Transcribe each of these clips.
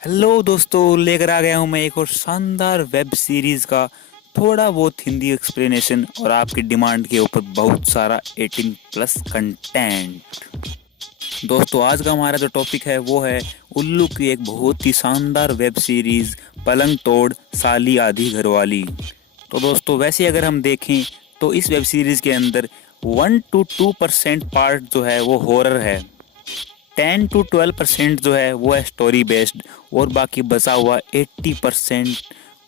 Hello दोस्तों, लेकर आ गया हूँ मैं एक और शानदार वेब सीरीज़ का थोड़ा बहुत हिंदी एक्सप्लेनेशन और आपकी डिमांड के ऊपर बहुत सारा 18 प्लस कंटेंट। दोस्तों, आज का हमारा जो टॉपिक है वो है उल्लू की एक बहुत ही शानदार वेब सीरीज़ पलंग तोड़ साली आधी घरवाली। तो दोस्तों, वैसे अगर हम देखें तो इस वेब सीरीज़ के अंदर 1 to 2% पार्ट जो है वो हॉरर है, 10 to 12% जो है वो है स्टोरी बेस्ड और बाकी बचा हुआ 80%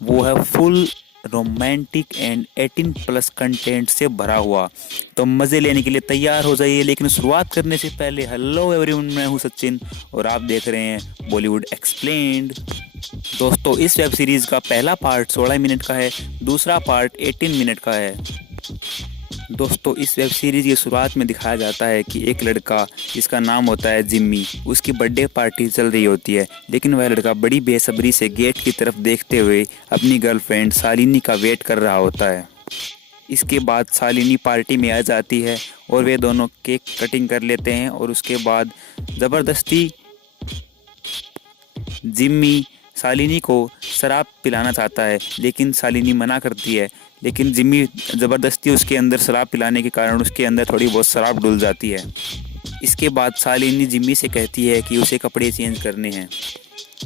वो है full romantic and 18 plus content से भरा हुआ। तो मज़े लेने के लिए तैयार हो जाइए। लेकिन शुरुआत करने से पहले हेलो एवरीवन, मैं हूँ सचिन और आप देख रहे हैं बॉलीवुड एक्सप्लेन्ड। दोस्तों, इस वेब सीरीज़ का पहला पार्ट 16 मिनट का है, दूसरा पार्ट 18 मिनट का है। दोस्तों, इस वेब सीरीज़ की शुरुआत में दिखाया जाता है कि एक लड़का जिसका नाम होता है जिम्मी, उसकी बर्थडे पार्टी चल रही होती है, लेकिन वह लड़का बड़ी बेसब्री से गेट की तरफ देखते हुए अपनी गर्लफ्रेंड शालिनी का वेट कर रहा होता है। इसके बाद शालिनी पार्टी में आ जाती है और वे दोनों केक कटिंग कर लेते हैं और उसके बाद ज़बरदस्ती जिम्मी शालिनी को शराब पिलाना चाहता है, लेकिन शालिनी मना करती है। लेकिन जिम्मी ज़बरदस्ती उसके अंदर शराब पिलाने के कारण उसके अंदर थोड़ी बहुत शराब डुल जाती है। इसके बाद शालिनी जिम्मी से कहती है कि उसे कपड़े चेंज करने हैं।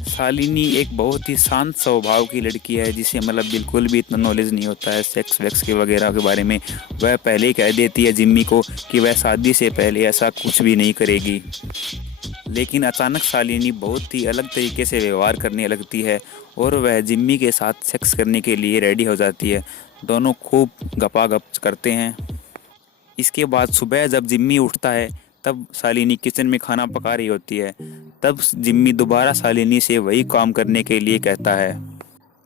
शालिनी एक बहुत ही शांत स्वभाव की लड़की है, जिसे मतलब बिल्कुल भी इतना नॉलेज नहीं होता है सेक्स वेक्स के वगैरह के बारे में। वह पहले ही कह देती है जिम्मी को कि वह शादी से पहले ऐसा कुछ भी नहीं करेगी। लेकिन अचानक शालिनी बहुत ही अलग तरीके से व्यवहार करने लगती है और वह जिम्मी के साथ सेक्स करने के लिए रेडी हो जाती है। दोनों खूब गपागप करते हैं। इसके बाद सुबह जब जिम्मी उठता है तब शालिनी किचन में खाना पका रही होती है। तब जिम्मी दोबारा शालिनी से वही काम करने के लिए कहता है।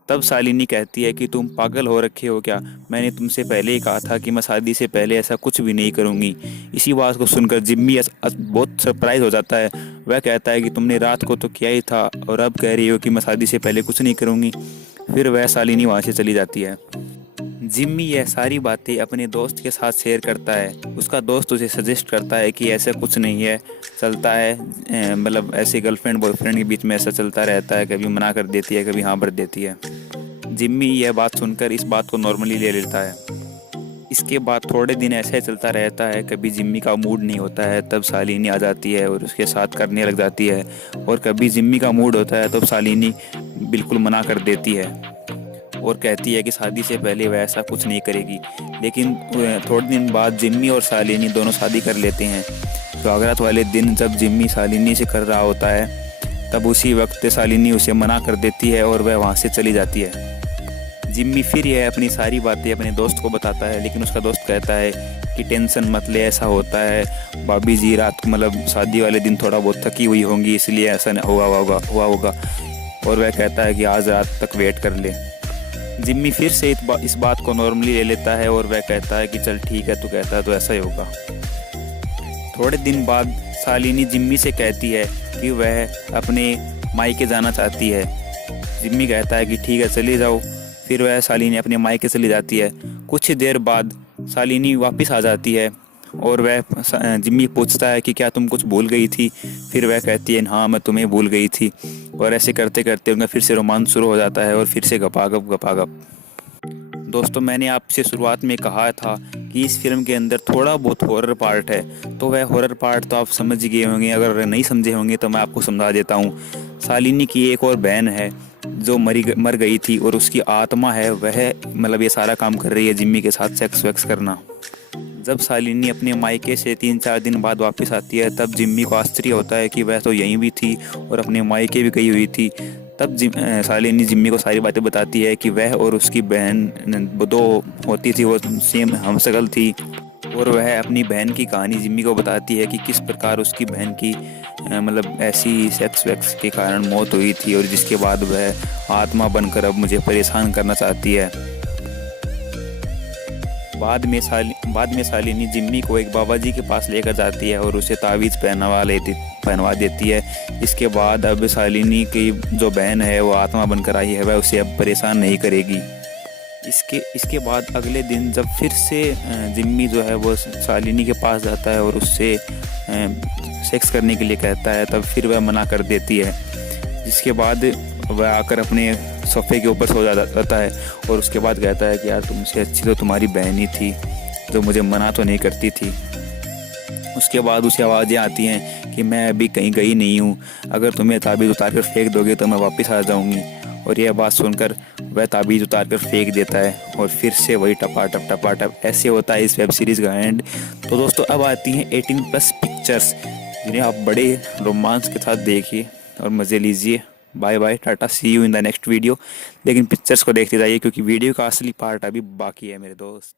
तब शालिनी कहती है कि तुम पागल हो रखे हो क्या? मैंने तुमसे पहले ही कहा था कि मैं शादी से पहले ऐसा कुछ भी नहीं करूँगी। इसी बात को सुनकर जिम्मी बहुत सरप्राइज हो जाता है। वह कहता है कि तुमने रात को तो किया ही था और अब कह रही हो कि मैं शादी से पहले कुछ नहीं करूँगी। फिर वह शालिनी वहाँ से चली जाती है। जिम्मी यह सारी बातें अपने दोस्त के साथ शेयर करता है। उसका दोस्त उसे सजेस्ट करता है कि ऐसा कुछ नहीं है, चलता है, मतलब ऐसे गर्लफ्रेंड बॉयफ्रेंड के बीच में ऐसा चलता रहता है, कभी मना कर देती है, कभी हाँ भर देती है। जिम्मी यह बात सुनकर इस बात को नॉर्मली ले लेता है। इसके बाद थोड़े दिन ऐसे चलता रहता है। कभी जिम्मी का मूड नहीं होता है तब शालिनी आ जाती है और उसके साथ करने लग जाती है, और कभी जिम्मी का मूड होता है तब शालिनी बिल्कुल मना कर देती है और कहती है कि शादी से पहले वह ऐसा कुछ नहीं करेगी। लेकिन थोड़े दिन बाद जिम्मी और शालिनी दोनों शादी कर लेते हैं। स्वागत वाले दिन जब जिम्मी शालिनी से कर रहा होता है तब उसी वक्त शालिनी उसे मना कर देती है और वह वहाँ से चली जाती है। जिम्मी फिर यह अपनी सारी बातें अपने दोस्त को बताता है, लेकिन उसका दोस्त कहता है कि टेंशन मत ले, ऐसा होता है भाभी जी, रात मतलब शादी वाले दिन थोड़ा बहुत थकी हुई होंगी इसलिए ऐसा हुआ होगा। और वह कहता है कि आज रात तक वेट कर ले। जिम्मी फिर से इस बात को नॉर्मली ले लेता है और वह कहता है कि चल ठीक है, तू कहता है तो ऐसा ही होगा। थोड़े दिन बाद शालिनी जिम्मी से कहती है कि वह अपने मायके जाना चाहती है। जिम्मी कहता है कि ठीक है, चली जाओ। फिर वह शालिनी अपने मायके चली जाती है। कुछ देर बाद शालिनी वापस आ जाती है और वह जिम्मी पूछता है कि क्या तुम कुछ भूल गई थी? फिर वह कहती है हाँ, मैं तुम्हें भूल गई थी। और ऐसे करते करते उनका फिर से रोमांस शुरू हो जाता है और फिर से गपागप। दोस्तों, मैंने आपसे शुरुआत में कहा था कि इस फिल्म के अंदर थोड़ा बहुत हॉरर पार्ट है, तो वह हॉरर पार्ट तो आप समझ गए होंगे। अगर नहीं समझे होंगे तो मैं आपको समझा देता हूँ। शालिनी की एक और बहन है जो मर गई थी और उसकी आत्मा है, वह मतलब ये सारा काम कर रही है जिम्मी के साथ सेक्स वेक्स करना। जब शालिनी अपने मायके से 3-4 दिन बाद वापस आती है तब जिम्मी को आश्चर्य होता है कि वह तो यहीं भी थी और अपने मायके भी गई हुई थी। तब शालिनी जिम्मी को सारी बातें बताती है कि वह और उसकी बहन दो होती थी, वो सेम हमशक्ल थी। और वह अपनी बहन की कहानी जिम्मी को बताती है कि किस प्रकार उसकी बहन की मतलब ऐसी सेक्स वेक्स के कारण मौत हुई थी और जिसके बाद वह आत्मा बनकर अब मुझे परेशान करना चाहती है। बाद में शालिनी जिम्मी को एक बाबा जी के पास लेकर जाती है और उसे तावीज़ पहनवा देती है। इसके बाद अब शालिनी की जो बहन है वो आत्मा बनकर आई है, वह उसे अब परेशान नहीं करेगी। इसके बाद अगले दिन जब फिर से जिम्मी जो है वो शालिनी के पास जाता है और उससे सेक्स करने के लिए कहता है, तब फिर वह मना कर देती है। जिसके बाद वह आकर अपने सोफे के ऊपर सो जाता है और उसके बाद कहता है कि यार तुमसे अच्छी तो तुम्हारी बहन ही थी जो मुझे मना तो नहीं करती थी। उसके बाद उसे आवाज़ें आती हैं कि मैं अभी कहीं गई नहीं हूँ, अगर तुम्हें ताबीज़ उतार कर फेंक दोगे तो मैं वापस आ जाऊँगी। और यह बात सुनकर वह ताबीज़ उतार कर फेंक देता है और फिर से वही टपाटप ऐसे होता है इस वेब सीरीज़ का एंड। तो दोस्तों अब आती हैं 18+ पिक्चर्स, जिन्हें आप बड़े रोमांस के साथ देखिए और मज़े लीजिए। Bye bye, tata, see you in the next video. लेकिन पिक्चर्स को देखते जाइए क्योंकि वीडियो का असली पार्ट अभी बाकी है मेरे दोस्त।